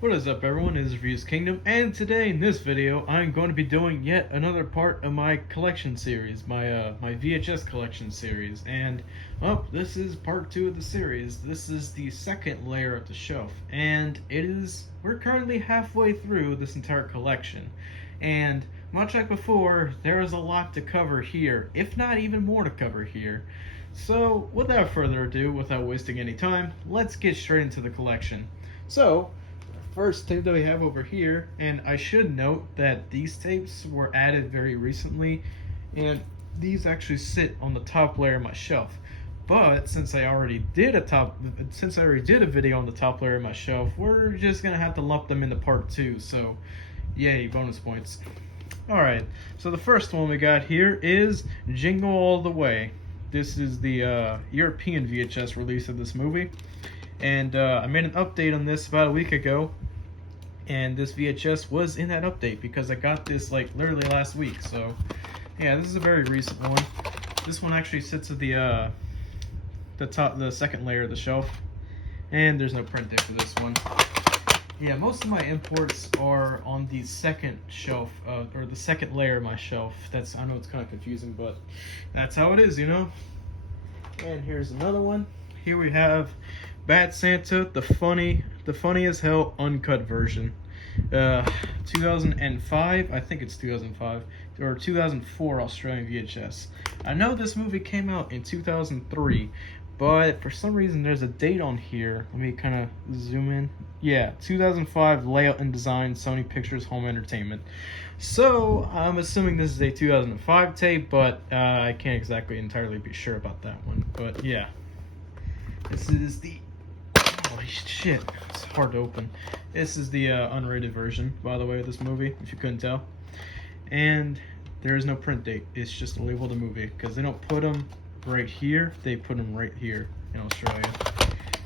What is up, everyone? It is Reviews Kingdom, and today in this video I'm going to be doing yet another part of my collection series, my VHS collection series. And well, this is part 2 of the series. This is the second layer of the shelf, and we're currently halfway through this entire collection. And much like before, there is a lot to cover here, if not even more to cover here. So without further ado, without wasting any time, let's get straight into the collection. So first tape that we have over here, and I should note that these tapes were added very recently, and these actually sit on the top layer of my shelf. But since I already did a video on the top layer of my shelf, we're just gonna have to lump them into part 2. So, yay, bonus points. All right. So the first one we got here is Jingle All the Way. This is the European VHS release of this movie. And I made an update on this about a week ago, and this VHS was in that update because I got this like literally last week. So yeah, this is a very recent one. This one actually sits at the second layer of the shelf, and there's no print there for this one. Yeah, most of my imports are on the second shelf, or the second layer of my shelf. I know it's kind of confusing, but that's how it is, you know. And here's another one. Here we have Bad Santa, the funny as hell uncut version. 2005, I think it's 2005, or 2004 Australian VHS. I know this movie came out in 2003, but for some reason there's a date on here. Let me kind of zoom in. Yeah, 2005 layout and design, Sony Pictures Home Entertainment. So I'm assuming this is a 2005 tape, but I can't exactly entirely be sure about that one. But yeah, this is the, holy shit, it's hard to open. This is the unrated version, by the way, of this movie, if you couldn't tell. And there is no print date. It's just a label of the movie, because they don't put them right here. They put them right here in Australia.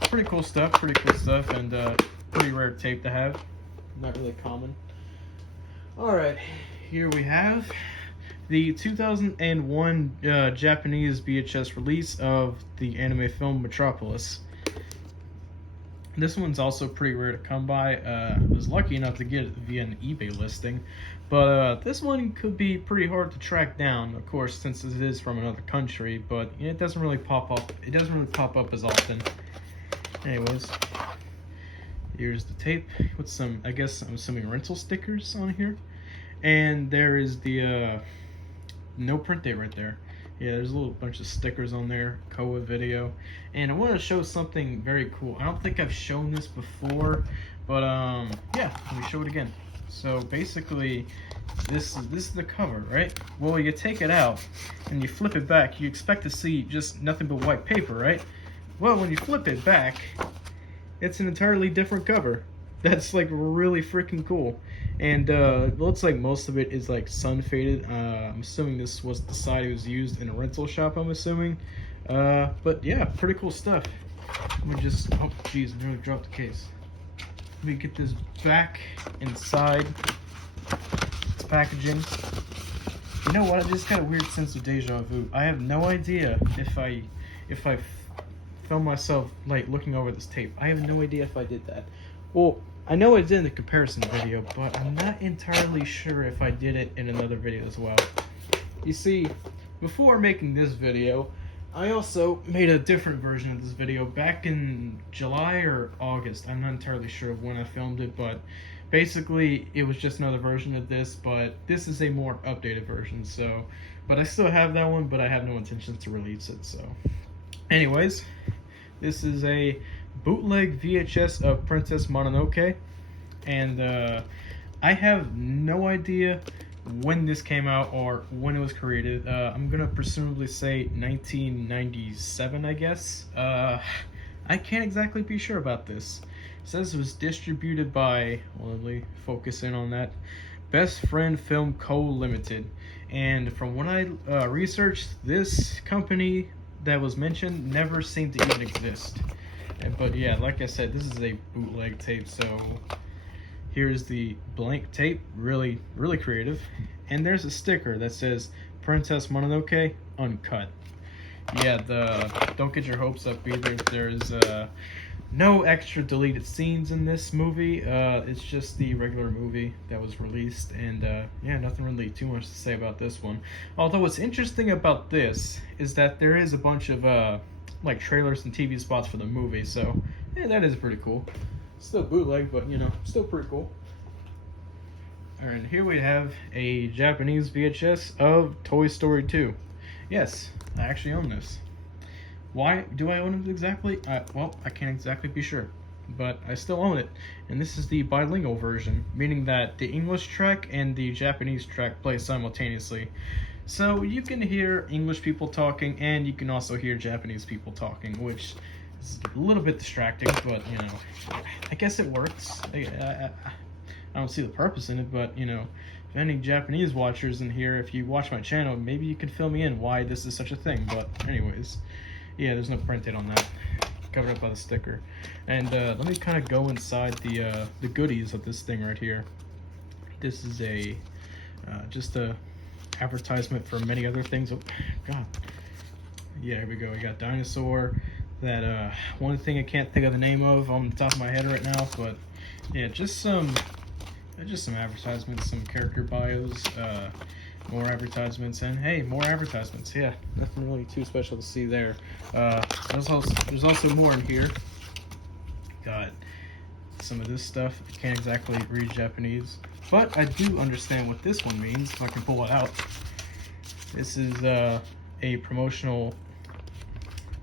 Pretty cool stuff, and pretty rare tape to have. Not really common. Alright, here we have the 2001 Japanese VHS release of the anime film Metropolis. This one's also pretty rare to come by. I was lucky enough to get it via an eBay listing, but this one could be pretty hard to track down, of course, since it is from another country, but it doesn't really pop up. It doesn't really pop up as often. Anyways, here's the tape with some, I guess I'm assuming, rental stickers on here. And there is the no print date right there. Yeah, there's a little bunch of stickers on there, Koa video. And I want to show something very cool. I don't think I've shown this before, but yeah, let me show it again. So basically, this is the cover, right? Well, you take it out and you flip it back, you expect to see just nothing but white paper, right? Well, when you flip it back, it's an entirely different cover. That's like really freaking cool. And it looks like most of it is like sun faded. I'm assuming this was the side it was used in a rental shop, I'm assuming. But yeah, pretty cool stuff. Let me just, oh geez, I nearly dropped the case. Let me get this back inside its packaging. You know what, I just got a weird sense of deja vu. I have no idea if I filmed myself like looking over this tape. I have no idea if I did that. Well, I know I did in the comparison video, but I'm not entirely sure if I did it in another video as well. You see, before making this video, I also made a different version of this video back in July or August. I'm not entirely sure of when I filmed it, but basically it was just another version of this, but this is a more updated version. So, but I still have that one, but I have no intentions to release it. So, anyways, this is a bootleg VHS of Princess Mononoke, and I have no idea when this came out or when it was created. I'm gonna presumably say 1997, I guess. I can't exactly be sure about this. It says it was distributed by, well, let me focus in on that, Best Friend Film Co. Limited. And from what I researched, this company that was mentioned never seemed to even exist. But yeah, like I said, this is a bootleg tape, so here's the blank tape, really creative. And there's a sticker that says Princess Mononoke Uncut. Yeah, don't get your hopes up either. No extra deleted scenes in this movie. It's just the regular movie that was released, and yeah, nothing really too much to say about this one. Although what's interesting about this is that there is a bunch of like trailers and TV spots for the movie, so yeah, that is pretty cool. Still bootleg, but you know, still pretty cool. Alright, here we have a Japanese VHS of Toy Story 2. Yes, I actually own this. Why do I own it exactly? Well, I can't exactly be sure, but I still own it. And this is the bilingual version, meaning that the English track and the Japanese track play simultaneously. So you can hear English people talking, and you can also hear Japanese people talking, which is a little bit distracting, but you know, I guess it works. I don't see the purpose in it, but you know, if any Japanese watchers in here, if you watch my channel, maybe you can fill me in why this is such a thing. But anyways, yeah, there's no print date on that, covered up by the sticker. And let me kind of go inside the goodies of this thing right here. This is a just a advertisement for many other things. Oh God, yeah, here we go. We got dinosaur. That one thing I can't think of the name of on the top of my head right now, but yeah, just some advertisements, some character bios, more advertisements, and hey, more advertisements. Yeah, nothing really too special to see there. There's also more in here. Got some of this stuff. I can't exactly read Japanese, but I do understand what this one means if I can pull it out. This is a promotional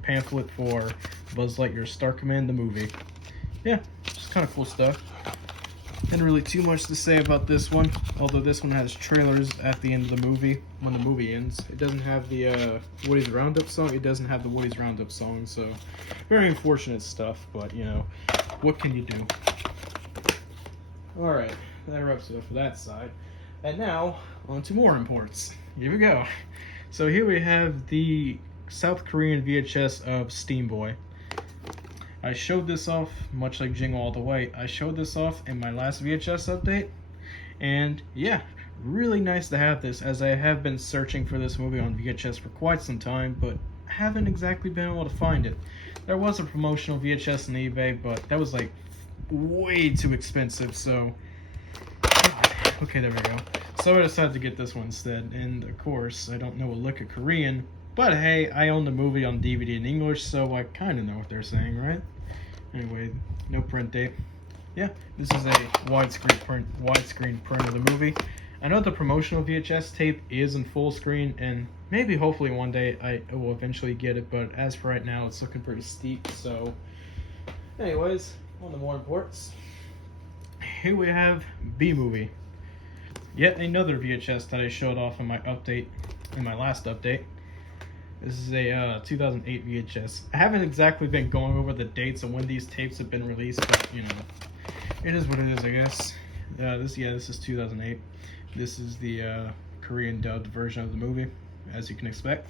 pamphlet for Buzz Lightyear Star Command, the movie. Yeah, just kind of cool stuff. And really too much to say about this one, although this one has trailers at the end of the movie, when the movie ends. It doesn't have the Woody's Roundup song, it doesn't have the Woody's Roundup song, so very unfortunate stuff, but you know, what can you do? Alright, that wraps it up for that side. And now, on to more imports. Here we go. So here we have the South Korean VHS of Steam Boy. I showed this off, much like Jingle All the Way, I showed this off in my last VHS update, and yeah, really nice to have this, as I have been searching for this movie on VHS for quite some time, but haven't exactly been able to find it. There was a promotional VHS on eBay, but that was like way too expensive, so okay, there we go. So I decided to get this one instead, and of course, I don't know a lick of Korean, but hey, I own the movie on DVD in English, so I kind of know what they're saying, right? Anyway, no print date. Yeah, this is a widescreen print of the movie. I know the promotional VHS tape is in full screen, and maybe hopefully one day I will eventually get it, but as for right now, it's looking pretty steep, so anyways, on to more imports. Here we have B-Movie. Yet another VHS that I showed off in my last update. This is a 2008 VHS. I haven't exactly been going over the dates of when these tapes have been released, but you know, it is what it is, I guess. This is 2008. This is the Korean dubbed version of the movie, as you can expect.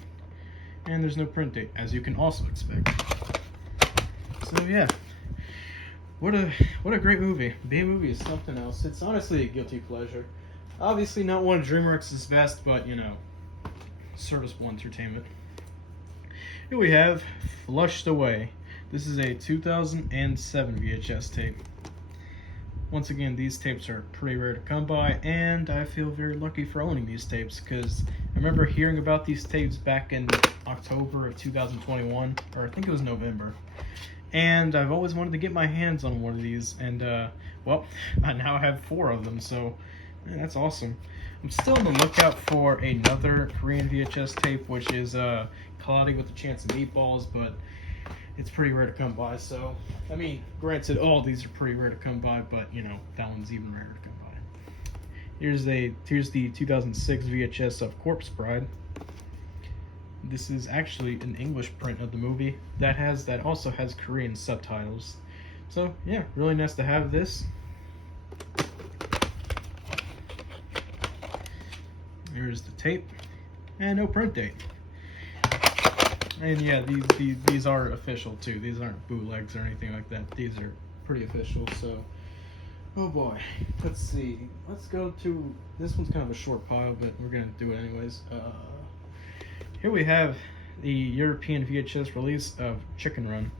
And there's no print date, as you can also expect. So yeah, what a great movie. B-Movie is something else. It's honestly a guilty pleasure. Obviously not one of DreamWorks' best, but you know, serviceable entertainment. Here we have Flushed Away. This is a 2007 VHS tape. Once again, these tapes are pretty rare to come by, and I feel very lucky for owning these tapes, because I remember hearing about these tapes back in October of 2021, or I think it was November. And I've always wanted to get my hands on one of these, and well, I now have 4 of them, so man, that's awesome. I'm still on the lookout for another Korean VHS tape, which is Cloudy with a Chance of Meatballs, but it's pretty rare to come by. So, I mean, granted, all these are pretty rare to come by, but you know, that one's even rarer to come by. Here's the 2006 VHS of Corpse Bride. This is actually an English print of the movie that also has Korean subtitles. So yeah, really nice to have this. Here's the tape, and no print date. And yeah, these are official too. These aren't bootlegs or anything like that. These are pretty official. So, oh boy, let's see. Let's go to this one's kind of a short pile, but we're gonna do it anyways. Here we have the European VHS release of Chicken Run.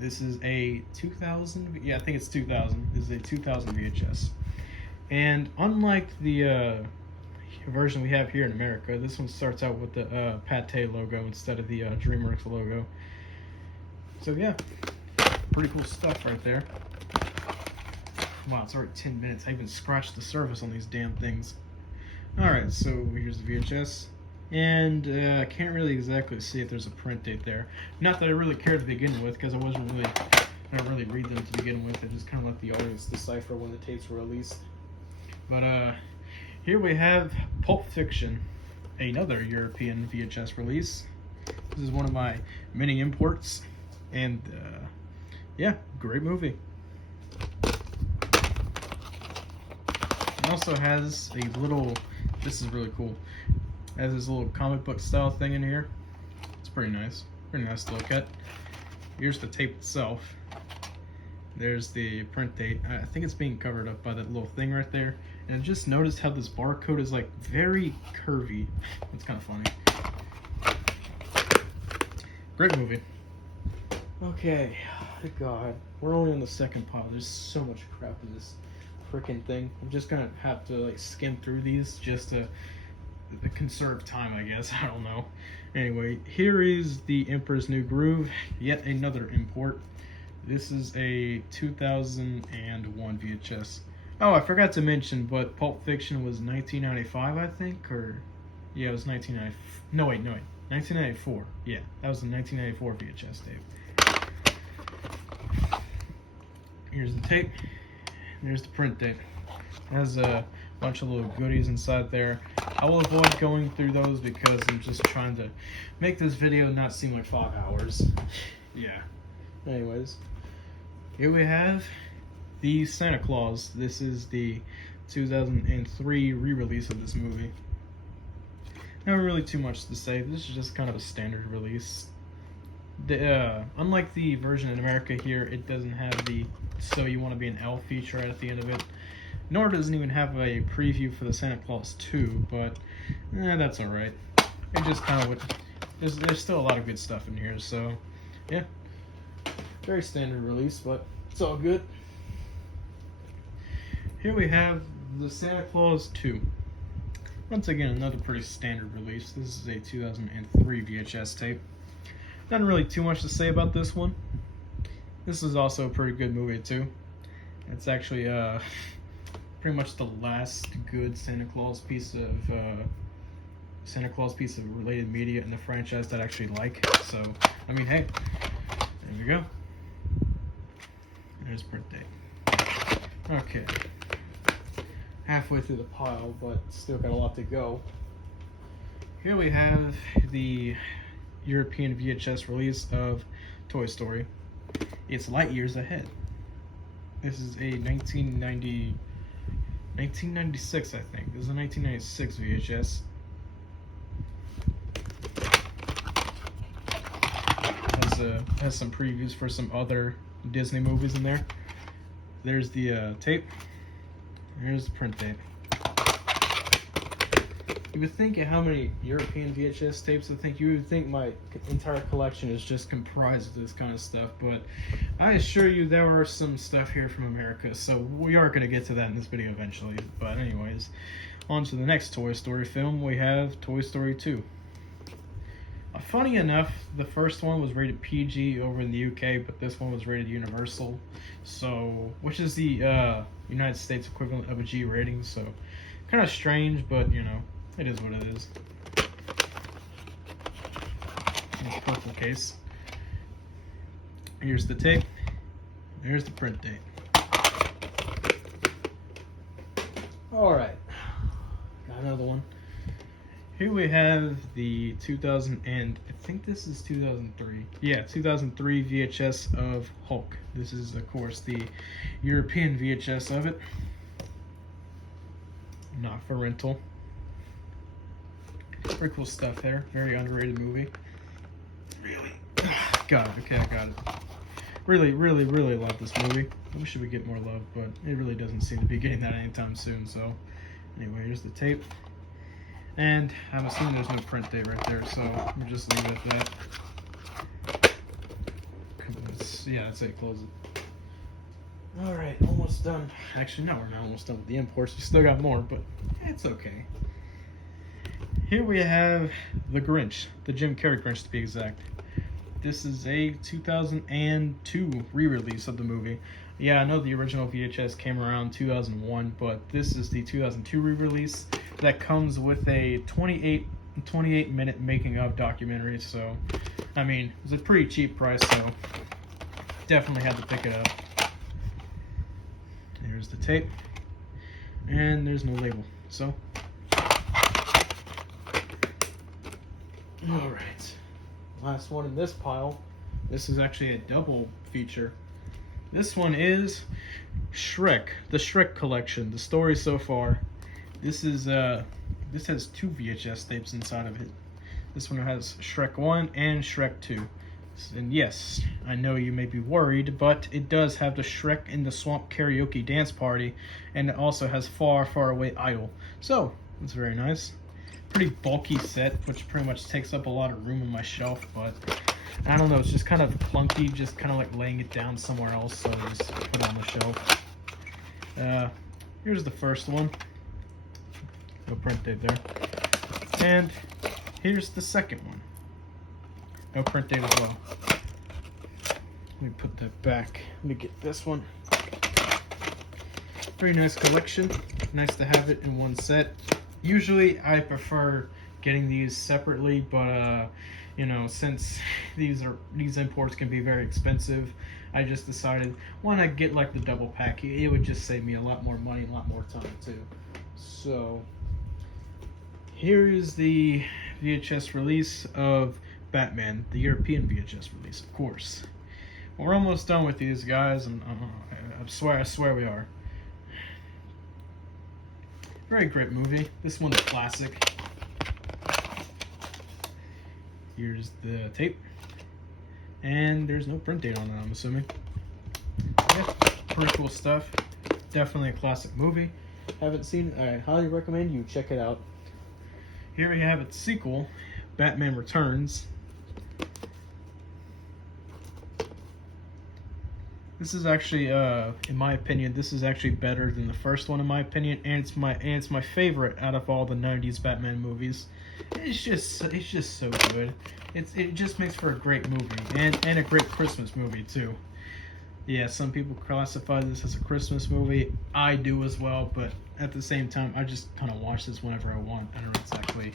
This is a 2000. Yeah, I think it's 2000. This is a 2000 VHS. And unlike the version we have here in America, this one starts out with the Pate logo instead of the DreamWorks logo. So yeah, pretty cool stuff right there. Wow, it's already 10 minutes. I even scratched the surface on these damn things. Alright, so here's the VHS. And I can't really exactly see if there's a print date there. Not that I really cared to begin with, because I don't really read them to begin with. I just kind of let the audience decipher when the tapes were released. But here we have Pulp Fiction, another European VHS release. This is one of my mini imports, and yeah, great movie. It also has a little, this is really cool, it has this little comic book style thing in here. It's pretty nice to look at. Here's the tape itself. There's the print date. I think it's being covered up by that little thing right there. And I just noticed how this barcode is like very curvy. It's kind of funny. Great movie. Okay, God, we're only on the second pile. There's so much crap in this freaking thing. I'm just gonna have to like skim through these just to conserve time, I guess. I don't know. Anyway, here is the Emperor's New Groove, yet another import. This is a 2001 VHS. Oh, I forgot to mention, but Pulp Fiction was 1995, I think, or yeah, it was 1990. No wait, 1994. Yeah, that was the 1994 VHS tape. Here's the tape. Here's the print date. It has a bunch of little goodies inside there. I will avoid going through those because I'm just trying to make this video not seem like 5 hours. Yeah. Anyways, here we have the Santa Claus. This is the 2003 re-release of this movie. Not really too much to say. This is just kind of a standard release. Unlike the version in America here, it doesn't have the "So You Want to Be an Elf" feature right at the end of it. Nor does it even have a preview for the Santa Claus 2, but that's alright. It just kind of there's still a lot of good stuff in here, so yeah. Very standard release, but it's all good. Here we have the Santa Claus 2. Once again, another pretty standard release. This is a 2003 VHS tape. Not really too much to say about this one. This is also a pretty good movie too. It's actually pretty much the last good Santa Claus piece of related media in the franchise that I actually like. So I mean, hey, there we go. There's print date. Okay, halfway through the pile, but still got a lot to go. Here we have the European VHS release of Toy Story. It's light years ahead. This is a 1996, I think. This is a 1996 VHS. Has some previews for some other Disney movies in there. There's the tape. Here's the print date. You would think how many European VHS tapes you would think my entire collection is just comprised of this kind of stuff, but I assure you there are some stuff here from America, so we are going to get to that in this video eventually. But anyways, on to the next Toy Story film. We have Toy Story 2. Funny enough, the first one was rated PG over in the UK, but this one was rated Universal, so which is the United States equivalent of a G rating, so kind of strange, but you know, it is what it is. It's a purple case. Here's the tape. Here's the print date. Alright. Got another one. Here we have the 2000 and I think this is 2003. Yeah, 2003 VHS of Hulk. This is, of course, the European VHS of it. Not for rental. Pretty cool stuff there. Very underrated movie. Really? Got it. Okay, I got it. Really love this movie. I wish it would get more love, but it really doesn't seem to be getting that anytime soon. So, anyway, here's the tape. And I'm assuming there's no print date right there, so we'll just leave it at that. Yeah, I'd say close it. Alright, almost done. Actually, no, we're not almost done with the imports. We still got more, but it's okay. Here we have The Grinch, the Jim Carrey Grinch to be exact. This is a 2002 re-release of the movie. Yeah, I know the original VHS came around 2001, but this is the 2002 re-release that comes with a 28-minute making of documentary. So, I mean, it was a pretty cheap price, so definitely had to pick it up. There's the tape, and there's no label. So, all right, last one in this pile. This is actually a double feature. This one is Shrek, the Shrek collection. The story so far. This is this has 2 VHS tapes inside of it. This one has Shrek 1 and Shrek 2. And yes, I know you may be worried, but it does have the Shrek in the Swamp karaoke dance party, and it also has Far, Far Away Idol. So, it's very nice. Pretty bulky set, which pretty much takes up a lot of room on my shelf, but I don't know, it's just kind of clunky, just kind of like laying it down somewhere else, so I just put it on the shelf. Here's the first one. No print date there. And here's the second one. No print date as well. Let me put that back. Let me get this one. Very nice collection. Nice to have it in one set. Usually I prefer getting these separately, but you know, since these imports can be very expensive, I just decided why not get like the double pack. It would just save me a lot more money, a lot more time too. So here is the VHS release of Batman, the European VHS release, of course. Well, we're almost done with these guys, and I swear we are. Very great movie. This one's a classic. Here's the tape, and there's no print date on it, I'm assuming. Yeah, pretty cool stuff. Definitely a classic movie. Haven't seen it? I highly recommend you check it out. Here we have its sequel, Batman Returns. This is actually, in my opinion, this is actually better than the first one, in my opinion, and it's my favorite out of all the '90s Batman movies. It's just so good. It just makes for a great movie and a great Christmas movie too. Yeah, some people classify this as a Christmas movie. I do as well, but at the same time, I just kind of watch this whenever I want. I don't exactly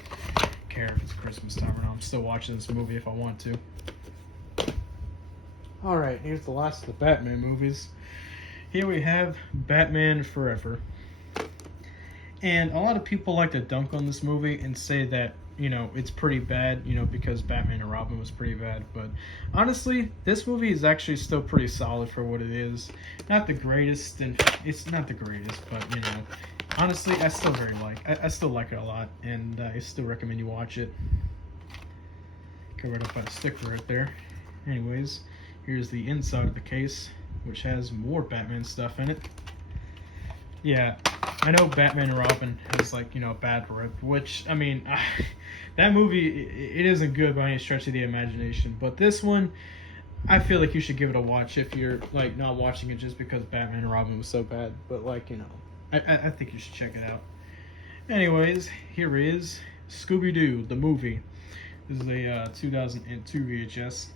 care if it's Christmas time or not. I'm still watching this movie if I want to. Alright, here's the last of the Batman movies. Here we have Batman Forever. And a lot of people like to dunk on this movie and say that, you know, it's pretty bad, you know, because Batman and Robin was pretty bad. But honestly, this movie is actually still pretty solid for what it is. Not the greatest, and it's not the greatest, but, you know, honestly, I still I still like it a lot, and I still recommend you watch it. Covered up by a sticker right there. Anyways, here's the inside of the case, which has more Batman stuff in it. Yeah, I know Batman and Robin has, like, you know, a bad rep, which, I mean, that movie, it isn't good by any stretch of the imagination. But this one, I feel like you should give it a watch if you're, like, not watching it just because Batman and Robin was so bad. But, like, you know, I think you should check it out. Anyways, here is Scooby-Doo, the movie. This is a 2002 VHS.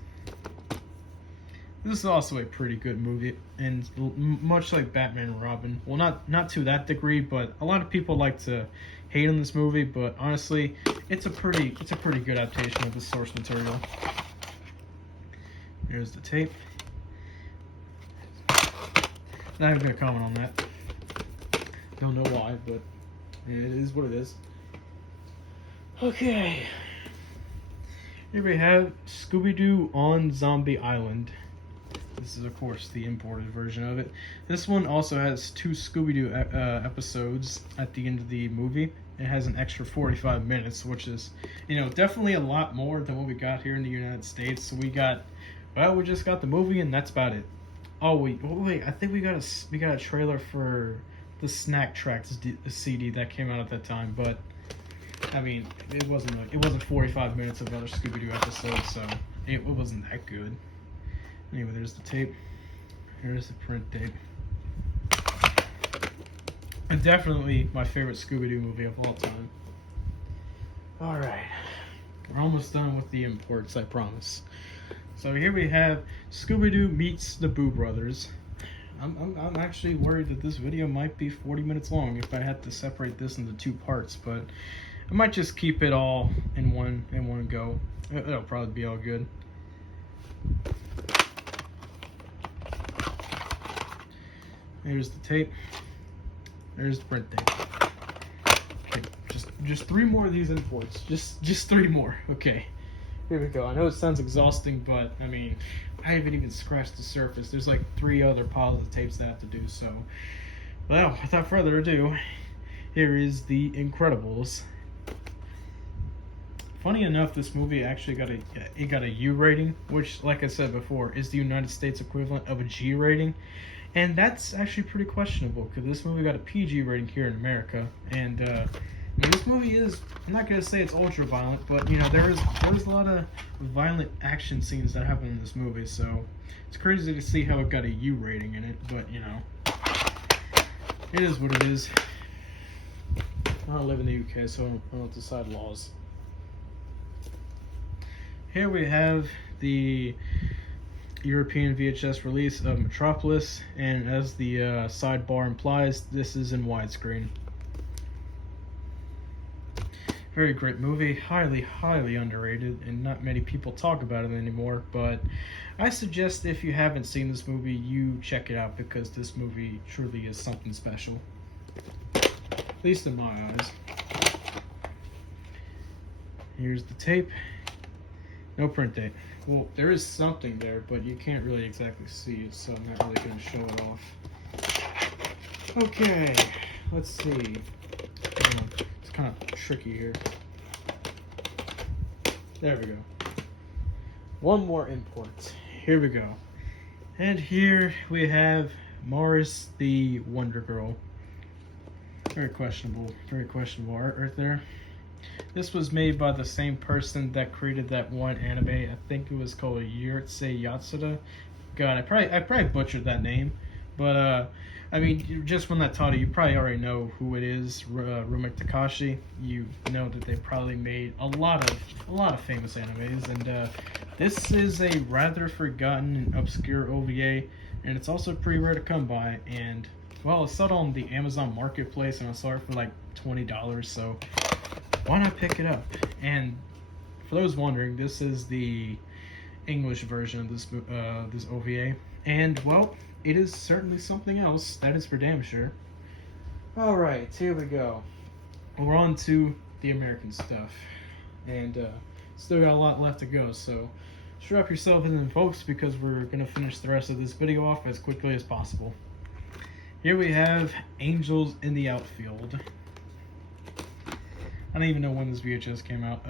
This is also a pretty good movie, and much like Batman and Robin, well, not to that degree, but a lot of people like to hate on this movie. But honestly, it's a pretty good adaptation of the source material. Here's the tape. Not even gonna comment on that. Don't know why, but it is what it is. Okay. Here we have Scooby-Doo on Zombie Island. This is, of course, the imported version of it. This one also has 2 Scooby-Doo episodes at the end of the movie. It has an extra 45 minutes, which is, you know, definitely a lot more than what we got here in the United States. So we just got the movie, and that's about it. Oh wait, I think we got a trailer for the Snack Tracks CD that came out at that time, but I mean, it wasn't 45 minutes of other Scooby-Doo episodes, so it wasn't that good. Anyway, there's the tape. Here's the print tape. And definitely my favorite Scooby-Doo movie of all time. Alright. We're almost done with the imports, I promise. So here we have Scooby-Doo meets the Boo Brothers. I'm actually worried that this video might be 40 minutes long if I had to separate this into 2 parts, but I might just keep it all in one go. It'll probably be all good. Here's the tape. There's the print tape. Okay, just 3 more of these imports. Just 3 more. Okay. Here we go. I know it sounds exhausting, but I mean, I haven't even scratched the surface. There's like 3 other piles of tapes that I have to do, so. Well, without further ado, here is The Incredibles. Funny enough, this movie actually got a U rating, which, like I said before, is the United States equivalent of a G rating. And that's actually pretty questionable, because this movie got a PG rating here in America. And I mean, this movie is, I'm not going to say it's ultra violent, but you know, there's a lot of violent action scenes that happen in this movie, so it's crazy to see how it got a U rating in it, but you know, it is what it is. I don't live in the UK, so I don't decide laws. Here we have the European VHS release of Metropolis, and as the sidebar implies, this is in widescreen. Very great movie, highly underrated, and not many people talk about it anymore, but I suggest if you haven't seen this movie, you check it out, because this movie truly is something special. At least in my eyes. Here's the tape. No print date. Well, there is something there, but you can't really exactly see it, so I'm not really going to show it off. Okay, let's see. It's kind of tricky here. There we go. One more import. Here we go. And here we have Morris the Wonder Girl. Very questionable art right there. This was made by the same person that created that one anime. I think it was called Yurtse Yatsuda. God, I probably butchered that name, but I mean, just from that title, you probably already know who it is. Rumik Takashi. You know that they probably made a lot of famous animes, and this is a rather forgotten and obscure OVA, and it's also pretty rare to come by. And well, it's sold on the Amazon Marketplace, and I saw it for like $20, so why not pick it up? And for those wondering, this is the English version of this OVA, and well, it is certainly something else. That is for damn sure. All right, here we go. We're on to the American stuff, and still got a lot left to go. So strap yourself in, folks, because we're gonna finish the rest of this video off as quickly as possible. Here we have Angels in the Outfield. I don't even know when this VHS came out.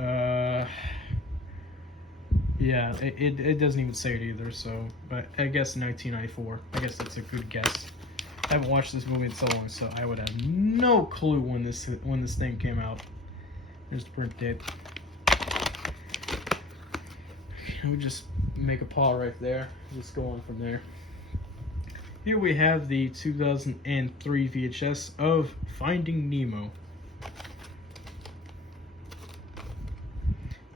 Yeah, it doesn't even say it either, so, but I guess 1994. I guess that's a good guess. I haven't watched this movie in so long, so I would have no clue when this thing came out. There's the print date. We just make a paw right there. Just go on from there. Here we have the 2003 VHS of Finding Nemo.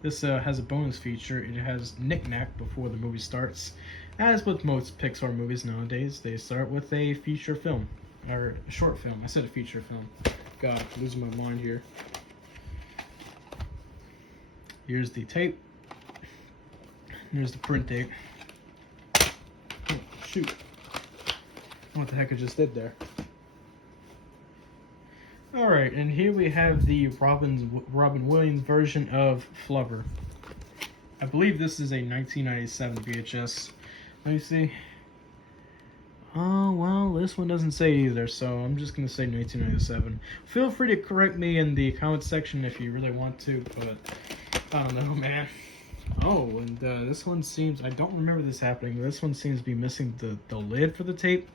This has a bonus feature. It has knick-knack before the movie starts. As with most Pixar movies nowadays, they start with a feature film. Or a short film. I said a feature film. God, I'm losing my mind here. Here's the tape. Here's the print tape. Oh, shoot. What the heck I just did there. Alright, and here we have the Robin Williams version of Flubber. I believe this is a 1997 VHS. Let me see. Oh, well, this one doesn't say either, so I'm just going to say 1997. Feel free to correct me in the comment section if you really want to, but I don't know, man. Oh, and this one seems, I don't remember this happening, this one seems to be missing the lid for the tape.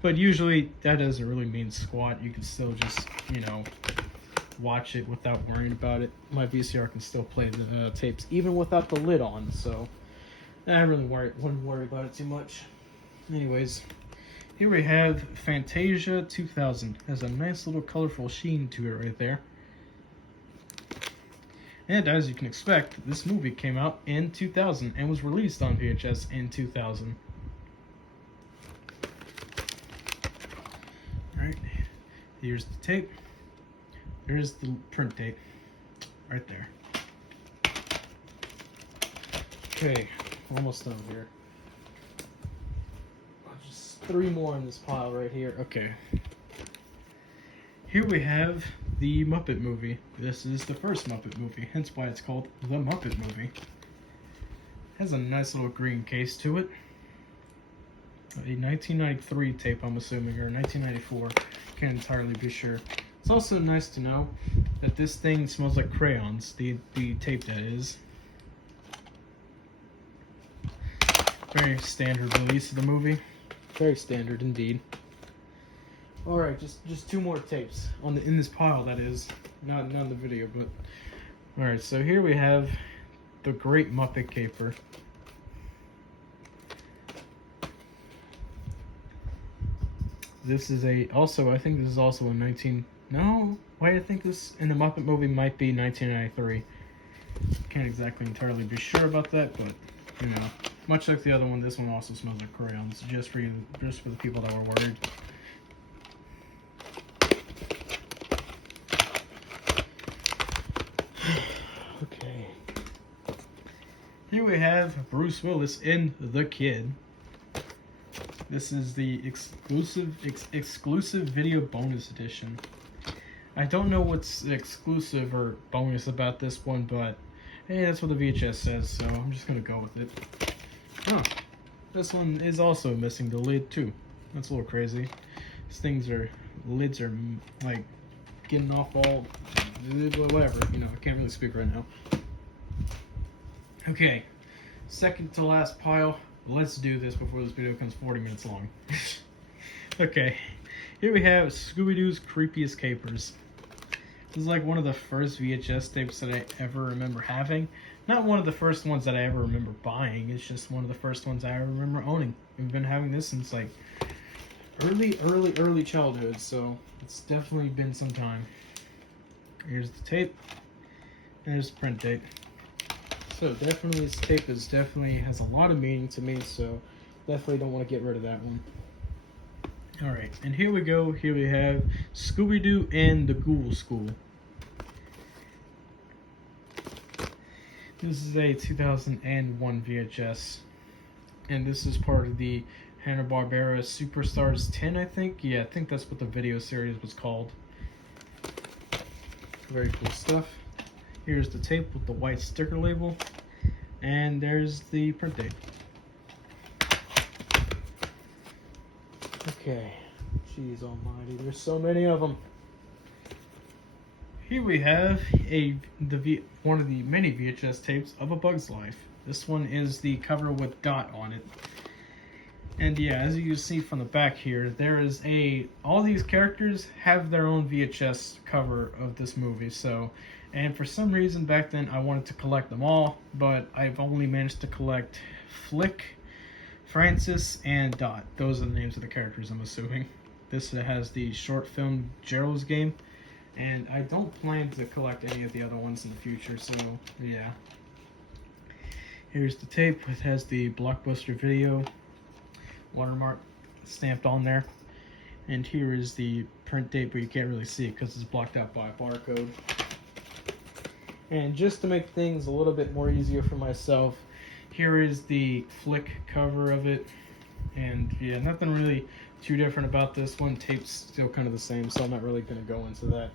But usually that doesn't really mean squat. You can still just, you know, watch it without worrying about it. My VCR can still play the tapes even without the lid on. So I really wouldn't worry about it too much. Anyways, here we have Fantasia 2000. Has a nice little colorful sheen to it right there. And as you can expect, this movie came out in 2000 and was released on VHS in 2000. Alright, here's the tape. Here's the print tape. Right there. Okay, almost done here. Just 3 more in this pile right here. Okay. Here we have the Muppet movie. This is the first Muppet movie, hence why it's called the Muppet movie. Has a nice little green case to it. A 1993 tape, I'm assuming, or 1994. Can't entirely be sure. It's also nice to know that this thing smells like crayons, the tape that is. Very standard release of the movie. Very standard indeed. Alright, just 2 more tapes in this pile, that is. Not in the video, but alright, so here we have the Great Muppet Caper. This is I think this is also a I think this in the Muppet movie might be 1993. Can't exactly entirely be sure about that, but you know, much like the other one, this one also smells like crayons, just for the people that were worried. Okay. Here we have Bruce Willis in The Kid. This is the exclusive video bonus edition. I don't know what's exclusive or bonus about this one, but hey, that's what the VHS says, so I'm just gonna go with it. Oh, this one is also missing the lid too. That's a little crazy. Lids are like getting off all, whatever, you know, I can't really speak right now. Okay, second to last pile. Let's do this before this video becomes 40 minutes long. Okay, here we have Scooby-Doo's Creepiest Capers. This is like one of the first VHS tapes that I ever remember having. Not one of the first ones that I ever remember buying. It's just one of the first ones I remember owning. We've been having this since like early childhood, so it's definitely been some time. Here's the tape. And there's the print tape. So definitely this tape has a lot of meaning to me, so definitely don't want to get rid of that one. Alright, and here we go. Here we have Scooby-Doo and the Ghoul School. This is a 2001 VHS, and this is part of the Hanna-Barbera Superstars 10, I think. Yeah, I think that's what the video series was called. Very cool stuff. Here's the tape with the white sticker label, and there's the print tape. Okay, jeez almighty, there's so many of them. Here we have one of the many VHS tapes of A Bug's Life. This one is the cover with Dot on it. And yeah, as you can see from the back here, all these characters have their own VHS cover of this movie, and for some reason back then I wanted to collect them all, but I've only managed to collect Flick, Francis, and Dot. Those are the names of the characters, I'm assuming. This has the short film Gerald's Game, and I don't plan to collect any of the other ones in the future, so yeah. Here's the tape. It has the Blockbuster Video watermark stamped on there. And here is the print tape, but you can't really see it because it's blocked out by a barcode. And just to make things a little bit more easier for myself, here is the Flick cover of it. And yeah, nothing really too different about this one. Tape's still kind of the same, so I'm not really going to go into that.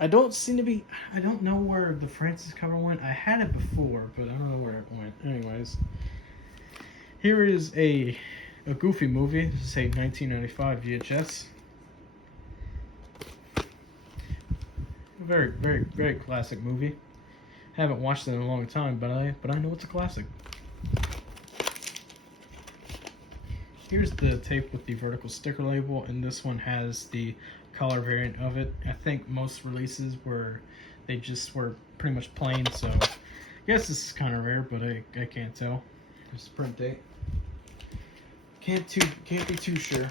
I don't know where the Francis cover went. I had it before, but I don't know where it went. Anyways, here is a Goofy movie. This is a 1995 VHS. A very classic movie. Haven't watched it in a long time, but I know it's a classic. Here's the tape with the vertical sticker label, and this one has the color variant of it. I think most releases were pretty much plain, so I guess this is kind of rare, but I can't tell. There's the print date. Can't be too sure.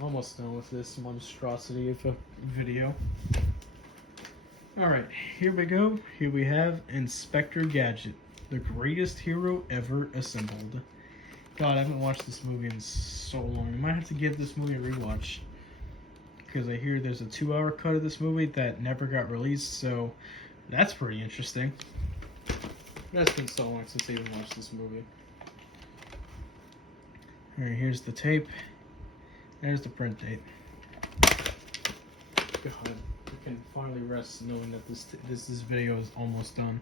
Almost done with this monstrosity of a video. Alright, here we go. Here we have Inspector Gadget, the greatest hero ever assembled. God, I haven't watched this movie in so long. I might have to give this movie a rewatch, because I hear there's a 2-hour cut of this movie that never got released, so that's pretty interesting. That's been so long since I even watched this movie. Alright, here's the tape. There's the print date. God, I can finally rest knowing that this video is almost done.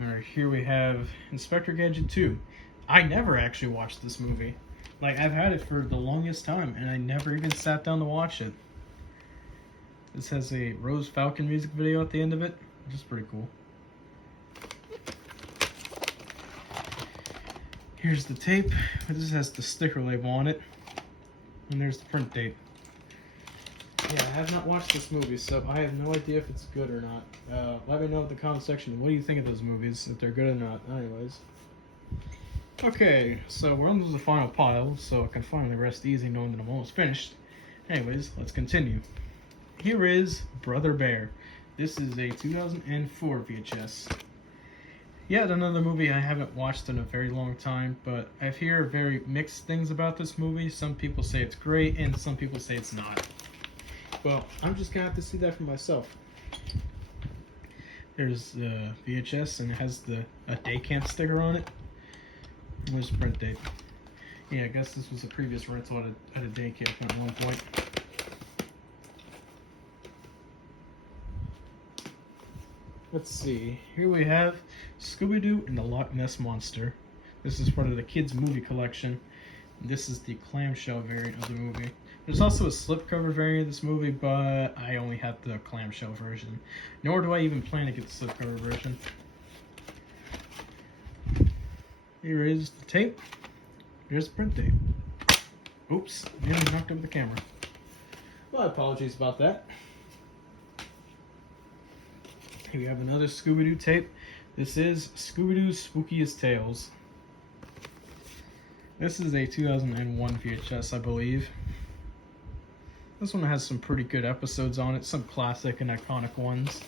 Alright, here we have Inspector Gadget 2. I never actually watched this movie. Like, I've had it for the longest time, and I never even sat down to watch it. This has a Rose Falcon music video at the end of it, which is pretty cool. Here's the tape. This has the sticker label on it. And there's the print date. Yeah, I have not watched this movie, so I have no idea if it's good or not. Let me know in the comment section. What do you think of those movies, if they're good or not? Anyways. Okay, so we're on to the final pile, so I can finally rest easy knowing that I'm almost finished. Anyways, let's continue. Here is Brother Bear. This is a 2004 VHS. Yet another movie I haven't watched in a very long time, but I've heard very mixed things about this movie. Some people say it's great, and some people say it's not. Well, I'm just gonna have to see that for myself. There's the VHS, and it has a day camp sticker on it. There's the print date. Yeah, I guess this was a previous rental at a day camp at one point. Let's see. Here we have Scooby-Doo and the Loch Ness Monster. This is part of the kids' movie collection. This is the clamshell variant of the movie. There's also a slipcover variant of this movie, but I only have the clamshell version. Nor do I even plan to get the slipcover version. Here is the tape. Here's the print date. Oops, nearly knocked over the camera. Well, apologies about that. Here we have another Scooby-Doo tape. This is Scooby-Doo's Spookiest Tales. This is a 2001 VHS, I believe. This one has some pretty good episodes on it, some classic and iconic ones.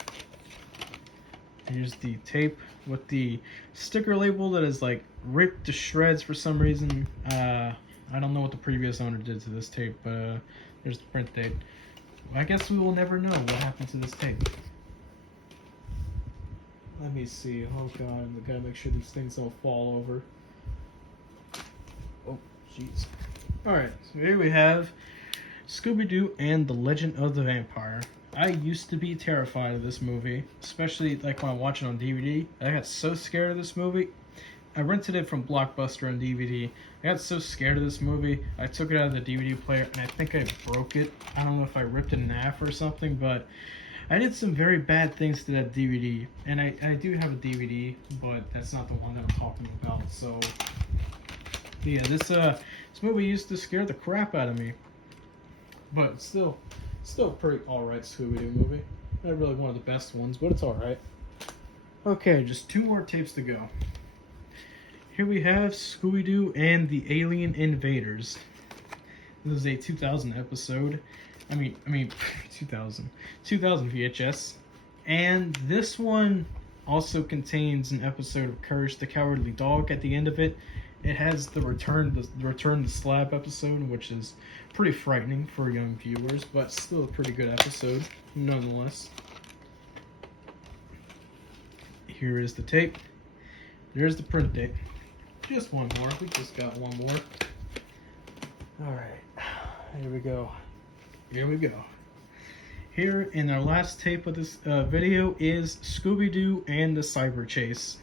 Here's the tape with the sticker label that is like ripped to shreds for some reason. I don't know what the previous owner did to this tape, but there's the print date. I guess we will never know what happened to this tape. Let me see. Oh god, I gotta make sure these things don't fall over. Oh, jeez. Alright, so here we have Scooby-Doo and the Legend of the Vampire. I used to be terrified of this movie, especially like when I watched it on DVD. I got so scared of this movie. I rented it from Blockbuster on DVD. I got so scared of this movie, I took it out of the DVD player and I think I broke it. I don't know if I ripped it in half or something, but I did some very bad things to that DVD. And I do have a DVD, but that's not the one that I'm talking about. So, yeah, this movie used to scare the crap out of me. But it's still a pretty alright Scooby-Doo movie. Not really one of the best ones, but it's alright. Okay, just 2 more tapes to go. Here we have Scooby-Doo and the Alien Invaders. This is a 2000 episode. I mean 2000 VHS. And this one also contains an episode of Courage the Cowardly Dog at the end of it. It has the Return to Slab episode, which is pretty frightening for young viewers, but still a pretty good episode, nonetheless. Here is the tape. There's the print date. Just one more. We just got one more. Alright. Here we go. Here we go. Here in our last tape of this video is Scooby-Doo and the Cyber Chase.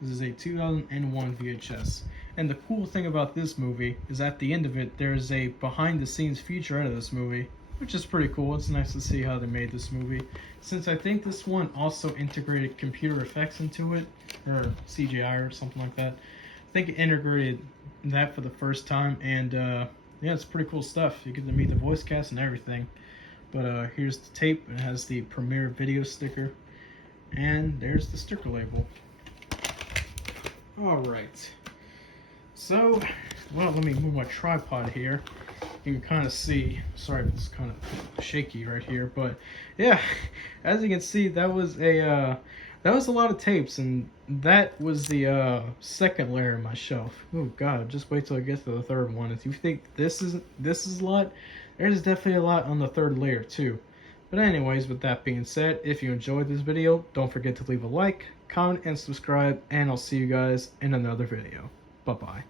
This is a 2001 VHS. And the cool thing about this movie is at the end of it, there's a behind-the-scenes featurette of this movie, which is pretty cool. It's nice to see how they made this movie. Since I think this one also integrated computer effects into it, or CGI or something like that. I think it integrated that for the first time, and yeah, it's pretty cool stuff. You get to meet the voice cast and everything. But here's the tape. It has the premiere video sticker, and there's the sticker label. Alright. So, well, let me move my tripod here. You can kind of see, sorry if it's kind of shaky right here, but yeah, as you can see, that was a lot of tapes, and that was the second layer of my shelf. Oh god, just wait till I get to the third one. If you think this is a lot, there's definitely a lot on the third layer too. But anyways, with that being said, if you enjoyed this video, don't forget to leave a like, comment, and subscribe, and I'll see you guys in another video. Bye bye.